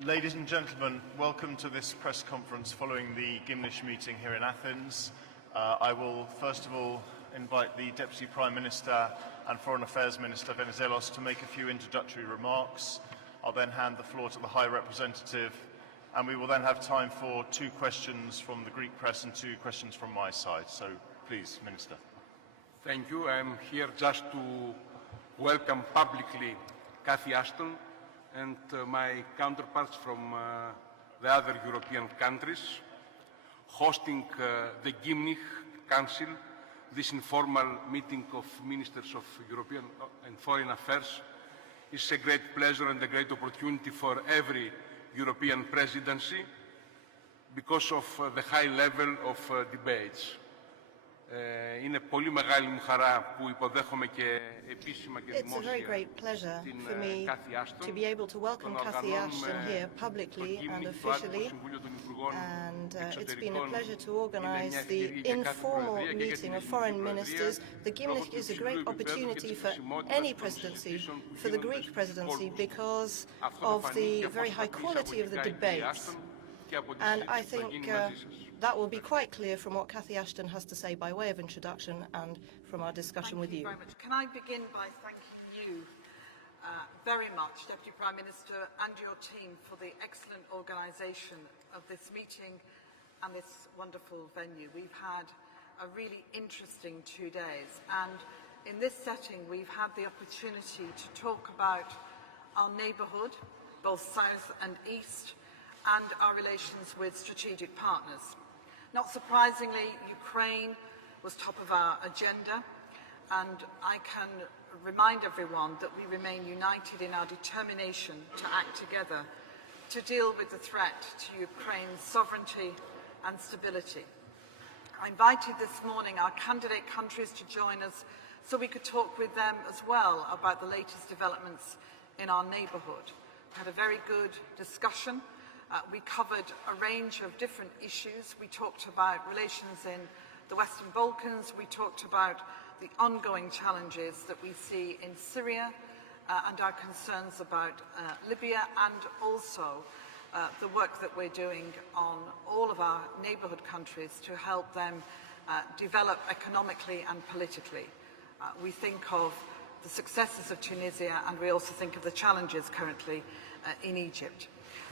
Ladies and gentlemen, welcome to this press conference following the Gymnich meeting here in Athens. I will first of all invite the Deputy Prime Minister and Foreign Affairs Minister Venizelos to make a few introductory remarks. I'll then hand the floor to the High Representative, and we will then have time for 2 questions from the Greek press and 2 questions from my side. So please, Minister. Thank you. I'm here just to welcome publicly Cathy Ashton and my counterparts from the other European countries. Hosting the Gymnich Council, this informal meeting of Ministers of European and Foreign Affairs, is a great pleasure and a great opportunity for every European presidency because of the high level of debates. Είναι πολύ μεγάλη μου χαρά που υποδέχομαι και επίσημα και δημόσια την Cathy Ashton to be able to welcome Cathy Ashton here publicly and officially, and it's been a pleasure to organize the informal meeting of foreign ministers. The Gymnich is a great opportunity for any presidency, for the Greek presidency, because of the very high quality of the debates. And I think that will be quite clear from what Cathy Ashton has to say by way of introduction and from our discussion with you. Thank you very much. Can I begin by thanking you very much, Deputy Prime Minister, and your team for the excellent organisation of this meeting and this wonderful venue. We've had a really interesting 2 days, and in this setting we've had the opportunity to talk about our neighbourhood, both south and east, and our relations with strategic partners. Not surprisingly, Ukraine was top of our agenda, and I can remind everyone that we remain united in our determination to act together to deal with the threat to Ukraine's sovereignty and stability. I invited this morning our candidate countries to join us so we could talk with them as well about the latest developments in our neighbourhood. We had a very good discussion. We covered a range of different issues. We talked about relations in the Western Balkans. We talked about the ongoing challenges that we see in Syria and our concerns about Libya, and also the work that we're doing on all of our neighbourhood countries to help them develop economically and politically. We think of the successes of Tunisia, and we also think of the challenges currently in Egypt.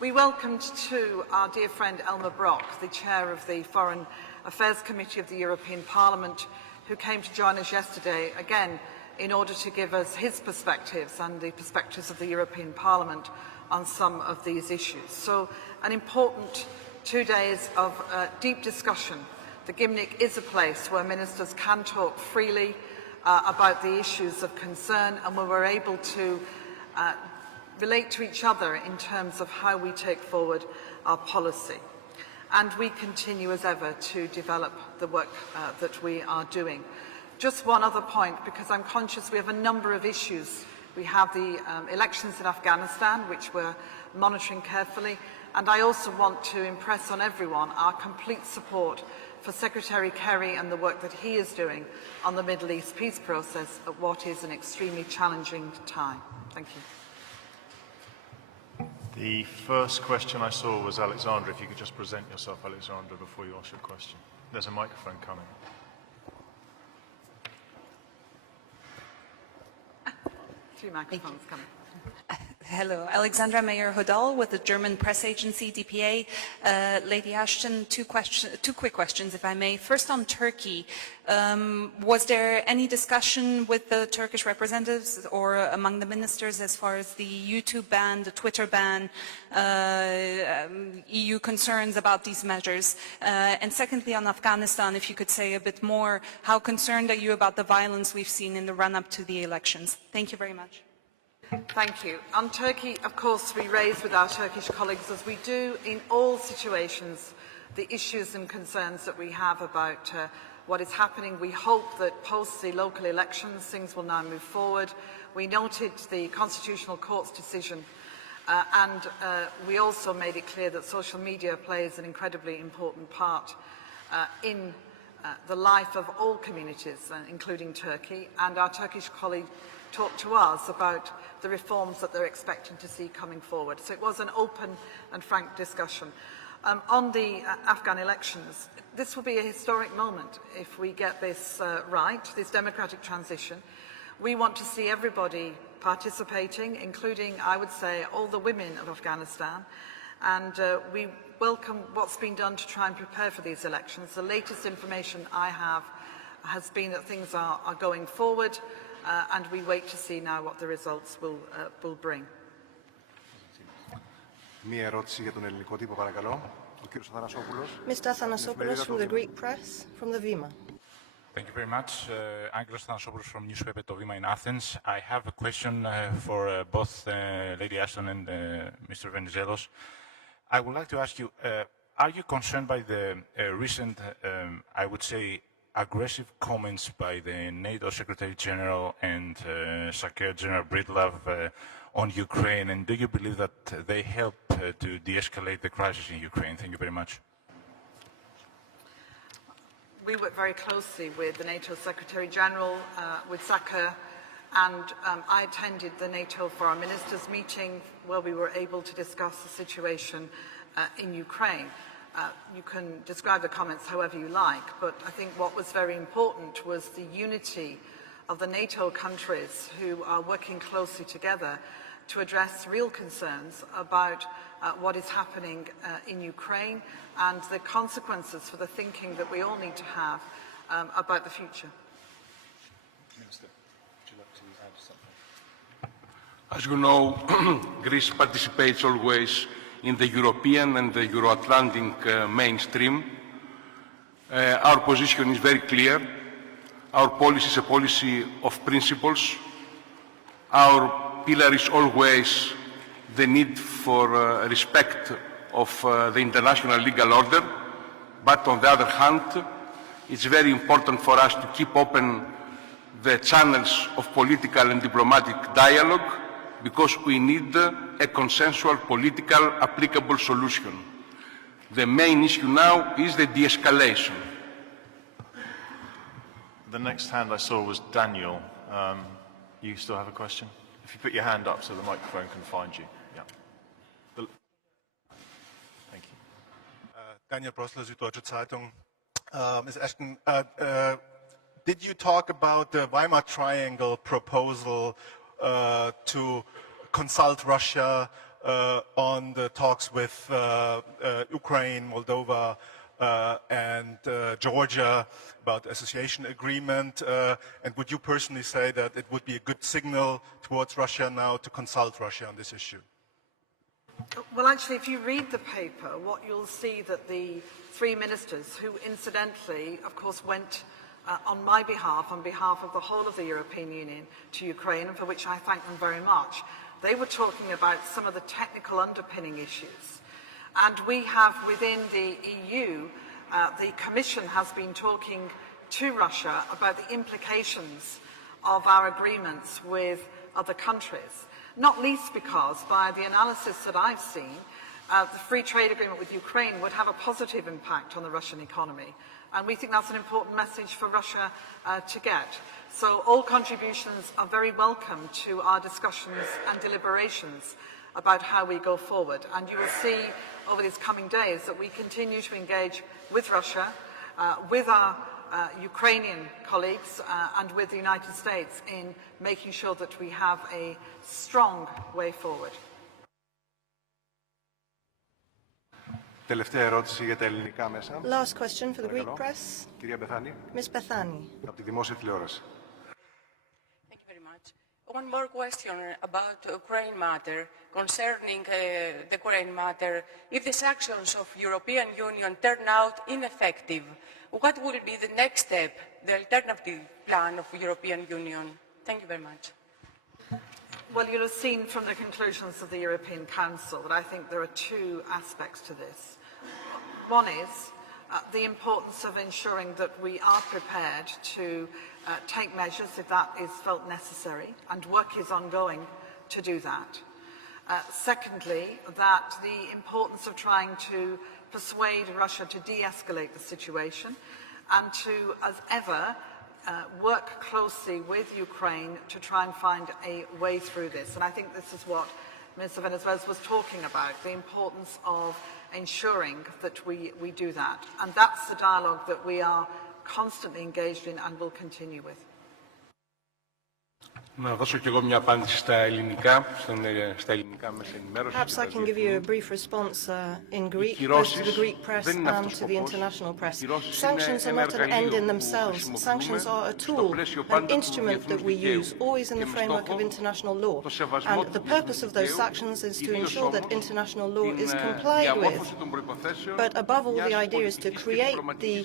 We welcomed too our dear friend Elmar Brok, the chair of the Foreign Affairs Committee of the European Parliament, who came to join us yesterday, again, in order to give us his perspectives and the perspectives of the European Parliament on some of these issues. So, an important 2 days of deep discussion. The Gymnich is a place where ministers can talk freely about the issues of concern, and where we're able to relate to each other in terms of how we take forward our policy. And we continue as ever to develop the work that we are doing. Just one other point, because I'm conscious we have a number of issues. We have the elections in Afghanistan, which we're monitoring carefully, and I also want to impress on everyone our complete support for Secretary Kerry and the work that he is doing on the Middle East peace process at what is an extremely challenging time. Thank you. The first question I saw was Alexandra. If you could just present yourself, Alexandra, before you ask your question. There's a microphone coming. 2 microphones coming. Hello, Alexandra Mayer-Hodal with the German press agency DPA. Lady Ashton, 2 quick questions, if I may. First, on Turkey, was there any discussion with the Turkish representatives or among the ministers as far as the YouTube ban, the Twitter ban, EU concerns about these measures? And secondly, on Afghanistan, if you could say a bit more, how concerned are you about the violence we've seen in the run-up to the elections? Thank you very much. Thank you. On Turkey, of course, we raise with our Turkish colleagues, as we do in all situations, the issues and concerns that we have about what is happening. We hope that post the local elections, things will now move forward. We noted the Constitutional Court's decision, and we also made it clear that social media plays an incredibly important part in the life of all communities, including Turkey, and our Turkish colleague talked to us about the reforms that they're expecting to see coming forward. So it was an open and frank discussion. On the Afghan elections, this will be a historic moment if we get this right, this democratic transition. We want to see everybody participating, including, I would say, all the women of Afghanistan. And we welcome what's been done to try and prepare for these elections. The latest information I have has been that things are going forward, and we wait to see now what the results will bring. Μία ερώτηση για τον ελληνικό τύπο, παρακαλώ. Ο κύριος Αθανασόπουλος. Mr. Athanasopoulos from the Greek press, from the Vima. Thank you very much. Angelos Athanasopoulos from newspaper To Vima in Athens. I have a question for both Lady Ashton and Mr. Venizelos. I would like to ask you, are you concerned by the recent, I would say, aggressive comments by the NATO Secretary General and Secretary General Breedlove on Ukraine, and do you believe that they help to de-escalate the crisis in Ukraine? Thank you very much. We work very closely with the NATO Secretary General, with Saka, and I attended the NATO Foreign Ministers meeting where we were able to discuss the situation in Ukraine. You can describe the comments however you like, but I think what was very important was the unity of the NATO countries who are working closely together to address real concerns about what is happening in Ukraine and the consequences for the thinking that we all need to have about the future. Minister, would you like to add something? As you know, Greece participates always in the European and the Euro-Atlantic mainstream. Our position is very clear. Our policy is a policy of principles. Our pillar is always the need for respect of the international legal order. But on the other hand, it's very important for us to keep open the channels of political and diplomatic dialogue, because we need a consensual political applicable solution. The main issue now is the de-escalation. The next hand I saw was Daniel. You still have a question? If you put your hand up so the microphone can find you. Yeah. Thank you. Daniel Brosler, Süddeutsche Zeitung. Ms. Ashton, did you talk about the Weimar Triangle proposal to consult Russia on the talks with Ukraine, Moldova, and Georgia about the association agreement? And would you personally say that it would be a good signal towards Russia now to consult Russia on this issue? Well, actually, if you read the paper, what you'll see that the three ministers, who incidentally, of course, went on my behalf, on behalf of the whole of the European Union, to Ukraine, and for which I thank them very much, they were talking about some of the technical underpinning issues. And we have within the EU, the Commission has been talking to Russia about the implications of our agreements with other countries, not least because, by the analysis that I've seen, the free trade agreement with Ukraine would have a positive impact on the Russian economy. And we think that's an important message for Russia to get. So all contributions are very welcome to our discussions and deliberations about how we go forward. And you will see over these coming days that we continue to engage with Russia, with our Ukrainian colleagues and with the United States in making sure that we have a strong way forward. Τελευταία ερώτηση για τα ελληνικά μέσα. Last question for the Greek press. Κυρία Μπεθάνη. Ms. Bethani. Από τη δημόσια τηλεόραση. Thank you very much. One more question about Ukraine matter, concerning the Ukraine matter. If the sanctions of European Union turn out ineffective, what will be the next step, the alternative plan of European Union? Thank you very much. Well, you'll have seen from the conclusions of the European Council that I think there are two aspects to this. One is the importance of ensuring that we are prepared to take measures if that is felt necessary, and work is ongoing to do that. Secondly, that the importance of trying to persuade Russia to de-escalate the situation and to, as ever, work closely with Ukraine to try and find a way through this. And I think this is what Minister Venizelos was talking about, the importance of ensuring that we do that. And that's the dialogue that we are constantly engaged in and will continue with. Να δώσω και εγώ μια απάντηση στα ελληνικά μέσα ενημέρωσης. Perhaps I can give you a brief response in Greek, both to the Greek press and to the international press. Sanctions are not an end in themselves. Sanctions are a tool, an instrument that we use, always in the framework of international law. And the purpose of those sanctions is to ensure that international law is complied with. But above all, the idea is to create the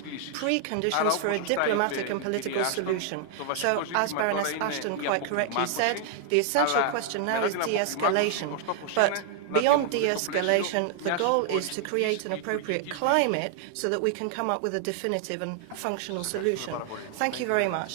preconditions for a diplomatic and political solution. So, as Baroness Ashton quite correctly said, the essential question now is de-escalation. But beyond de-escalation, the goal is to create an appropriate climate so that we can come up with a definitive and functional solution. Thank you very much.